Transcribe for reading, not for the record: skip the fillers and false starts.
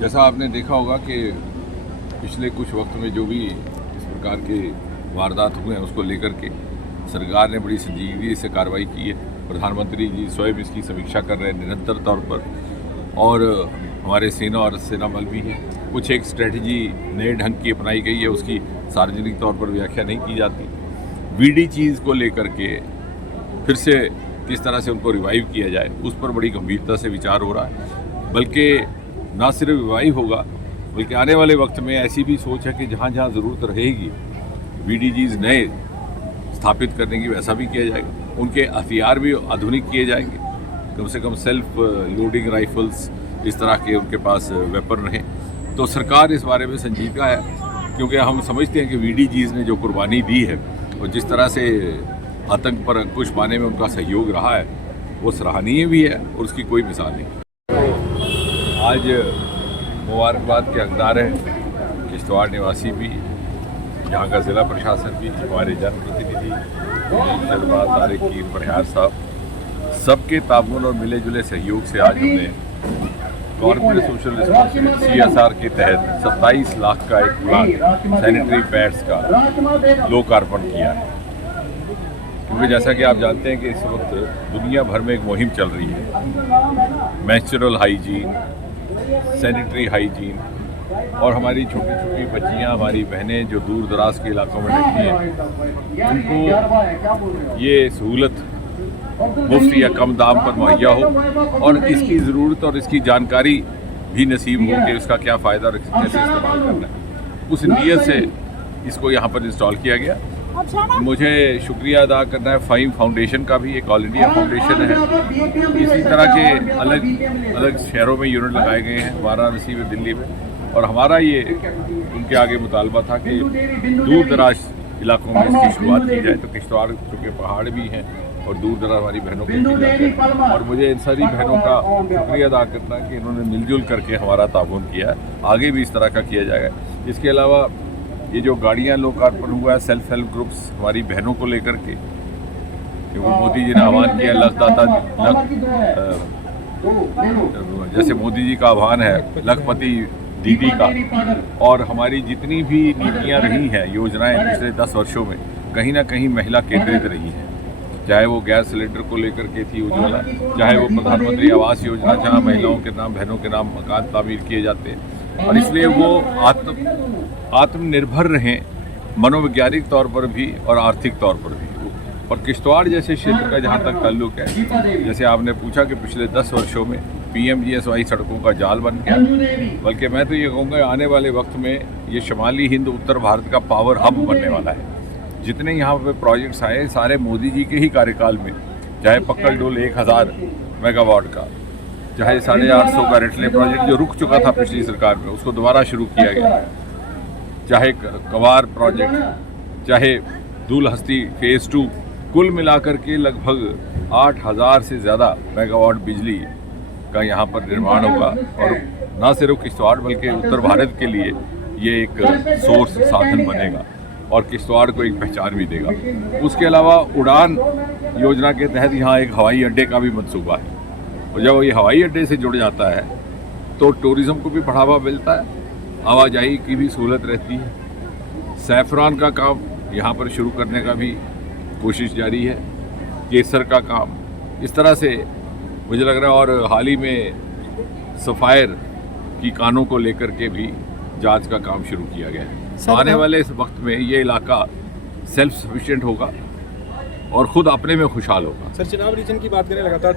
जैसा आपने देखा होगा कि पिछले कुछ वक्त में जो भी इस प्रकार के वारदात हुए हैं उसको लेकर के सरकार ने बड़ी संजीदगी से कार्रवाई की है। प्रधानमंत्री जी स्वयं इसकी समीक्षा कर रहे हैं निरंतर तौर पर, और हमारे सेना और सेना बल भी हैं। कुछ एक स्ट्रेटजी नए ढंग की अपनाई गई है, उसकी सार्वजनिक तौर पर व्याख्या नहीं की जाती। वीडी चीज़ को लेकर के फिर से किस तरह से उनको रिवाइव किया जाए उस पर बड़ी गंभीरता से विचार हो रहा है। बल्कि ना सिर्फ रिवाइव होगा बल्कि आने वाले वक्त में ऐसी भी सोच है कि जहाँ जहाँ ज़रूरत रहेगी वीडीजीज नए स्थापित करने की वैसा भी किया जाएगा। उनके हथियार भी आधुनिक किए जाएंगे, कम से कम सेल्फ लोडिंग राइफल्स इस तरह के उनके पास वेपन रहें। तो सरकार इस बारे में संजीदा है, क्योंकि हम समझते हैं कि वीडीजीज ने जो कुर्बानी दी है और जिस तरह से आतंक पर अंकुश पाने में उनका सहयोग रहा है वो सराहनीय भी है और उसकी कोई मिसाल नहीं। आज मुबारकबाद के हकदार हैं किश्तवाड़ निवासी भी, यहाँ का ज़िला प्रशासन भी, हमारे जनप्रतिनिधि शहबाज तारिक बरियार साहब, सबके ताबून और मिले जुले सहयोग से आज हमने कॉर्पोरेट सोशल रिस्पॉन्सिबिलिटी CSR के तहत 27 लाख का एक प्लांट सैनिटरी पैड्स का लोकार्पण किया है। क्योंकि जैसा कि आप जानते हैं कि इस वक्त दुनिया भर में एक मुहिम चल रही है, नेचुरल हाइजीन, सैनिटरी हाइजीन, और हमारी छोटी छोटी बच्चियां, हमारी बहनें जो दूर दराज के इलाकों में रहती हैं, उनको ये सहूलत मुफ्त या कम दाम पर मुहैया हो और इसकी ज़रूरत और इसकी जानकारी भी नसीब हो कि उसका क्या फ़ायदा और कैसे इस्तेमाल करना है। उस नीयत से इसको यहाँ पर इंस्टॉल किया गया। मुझे शुक्रिया अदा करना है फाइम फाउंडेशन का भी, एक ऑल इंडिया फाउंडेशन है। इसी तरह के अलग अलग शहरों में यूनिट लगाए गए हैं, वाराणसी में, दिल्ली में, और हमारा ये उनके आगे मुतालबा था कि दूर दराज इलाकों में इसकी शुरुआत की जाए। तो किश्तवाड़ चूँकि पहाड़ भी हैं और दूर दराज हमारी बहनों को, और मुझे इन सारी बहनों का शुक्रिया अदा करना है कि इन्होंने मिलजुल करके हमारा ताउन किया है। आगे भी इस तरह का किया जाएगा। इसके अलावा ये जो गाड़ियाँ लोकार्पण हुआ है सेल्फ हेल्प ग्रुप्स हमारी बहनों को लेकर के, क्योंकि मोदी जी ने आह्वान किया जैसे मोदी जी का आह्वान है लखपति दीदी का, और हमारी जितनी भी नीतियाँ रही हैं, योजनाएं पिछले 10 वर्षों में कहीं ना कहीं महिला केंद्रित रही हैं। चाहे वो गैस सिलेंडर को लेकर के थी उज्ज्वला, चाहे वो प्रधानमंत्री आवास योजना जहाँ महिलाओं के नाम, बहनों के नाम मकान तामीर किए जाते हैं, और इसलिए वो आत्मनिर्भर रहें मनोवैज्ञानिक तौर पर भी और आर्थिक तौर पर भी। और किश्तवाड़ जैसे क्षेत्र का जहाँ तक ताल्लुक है, जैसे आपने पूछा कि पिछले 10 वर्षों में PMGSY सड़कों का जाल बन गया, बल्कि मैं तो ये कहूँगा आने वाले वक्त में ये शुमाली हिंद उत्तर भारत का पावर हब बनने वाला है। जितने यहाँ पे प्रोजेक्ट्स आए सारे मोदी जी के ही कार्यकाल में, चाहे पक्कल डोल 1000 मेगावाट का, चाहे 850 का रेटले प्रोजेक्ट जो रुक चुका था पिछली सरकार में उसको दोबारा शुरू किया गया, चाहे कवार प्रोजेक्ट, चाहे दूलहस्ती फेज़ 2, कुल मिलाकर के लगभग 8000 से ज़्यादा मेगावाट बिजली का यहाँ पर निर्माण होगा। और न सिर्फ किश्तवाड़ बल्कि उत्तर भारत के लिए ये एक सोर्स साधन बनेगा और किश्तवाड़ को एक पहचान भी देगा। उसके अलावा उड़ान योजना के तहत यहाँ एक हवाई अड्डे का भी मंसूबा है, और जब ये हवाई अड्डे से जुड़ जाता है तो टूरिज़्म को भी बढ़ावा मिलता है, आवाजाही की भी सहूलत रहती है। सैफरान का काम यहाँ पर शुरू करने का भी कोशिश जारी है, केसर का काम, इस तरह से मुझे लग रहा है। और हाल ही में सफ़ायर की कानों को लेकर के भी जांच का काम शुरू किया गया है। आने वाले इस वक्त में ये इलाका सेल्फ सफिशिएंट होगा और ख़ुद अपने में खुशहाल होगा। सर, चिनाब रीजन की बात करें, लगातार